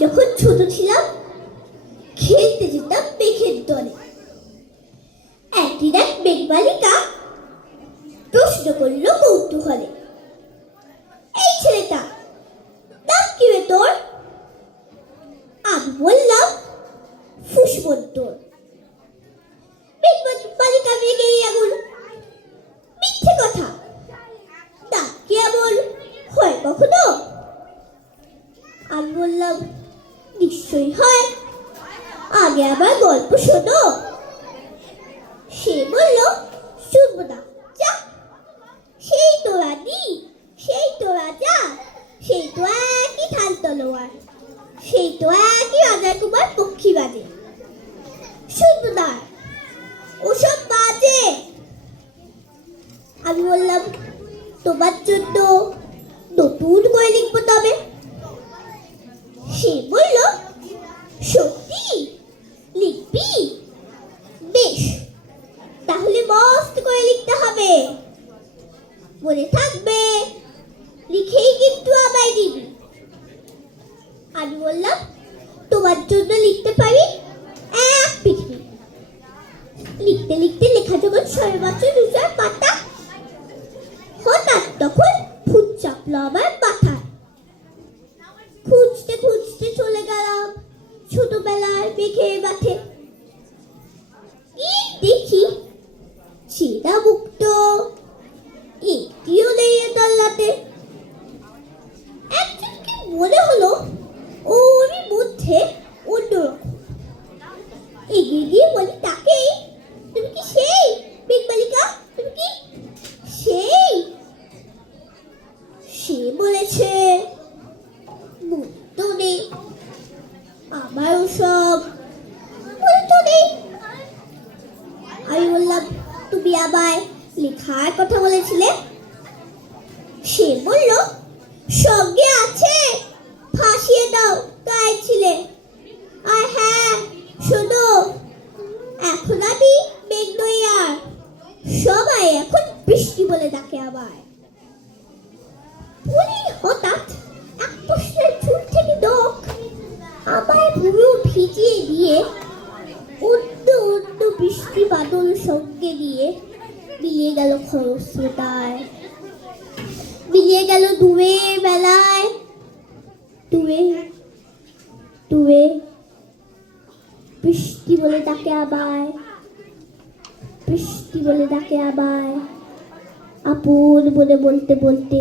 যখন ছোট ছিলাম খেলতে যেতাম মেঘের দলে। একদিন এক মেঘবালিকা প্রশ্ন করলো কৌতূহলে, এই ছেলেটা নাম কি রে তোর? আমি বললাম ফুসমন্তর। মেঘবালিকা রেগে গেল, মিথ্যে কথা, নাম কি এমন হয় কখনো? আমি বললাম নিশ্চয়ই হয়, আগে আমার গল্প শোনো। সে বলল শুনবো না, যা, সেই তো রানী, সেই তো রাজা, সেই তো একই ঢাল তলোয়ার, সেই তো একই রাজা কুমার পক্ষী বাজে, শুনবো না, ওসব বাজে। আমি বললাম তোমার জন্য নতুন করে লিখবো তবে। সে বলল সত্যি লিখবি? বেশ, তাহলে মস্ত করে লিখতে হবে, মনে থাকবে, লিখেই কিন্তু আমায় দিবি। আমি বললাম তোমার জন্য লিখতে পারি এক পৃথিবী। লিখতে লিখতে লেখা যখন সর্বোচ্চ 2 পাতা, হঠাৎ তখন ভূত চাপলো আমার মাথায়। খুঁজতে খুঁজতে চলে গেলাম ছোটবেলার মেঘের মাঠে। দেখি চেনা মুক্ত একটিও নেই তল্লাতে। একজনকে মনে হলো ওর মধ্যে অন্যরকম। এগিয়ে গিয়ে বলি তাকে, তুমি কি সেই মেঘবালিকা? তুমি কি সেই? সে বলেছে মুক্ত নেই, আমারও সব মুক্ত নেই। আমি বললাম তুমি আমায় লেখার কথা বলেছিলে। সে বলল সঙ্গে আছে, ফাঁসিয়ে দাও গায়ে ছিলে। আর হ্যাঁ শোনো, এখন আমি মেঘ নই আর, সবাই এখন বৃষ্টি বলে ডাকে আমায়। বলি হঠাৎ এক প্রশ্নের চুল থেকে নখ আমায় পুরো ভিজিয়ে দিয়ে অন্য অন্য বৃষ্টি বাদল সঙ্গে নিয়ে মিলিয়ে গেল খরস্রোতায়, মিলিয়ে গেল দুয়ের বেলায়। দুয়ে দুয়ে বৃষ্টি বলে ডাকে আমায়, বৃষ্টি বলে ডাকে আমায়, আপন বলে বলতে বলতে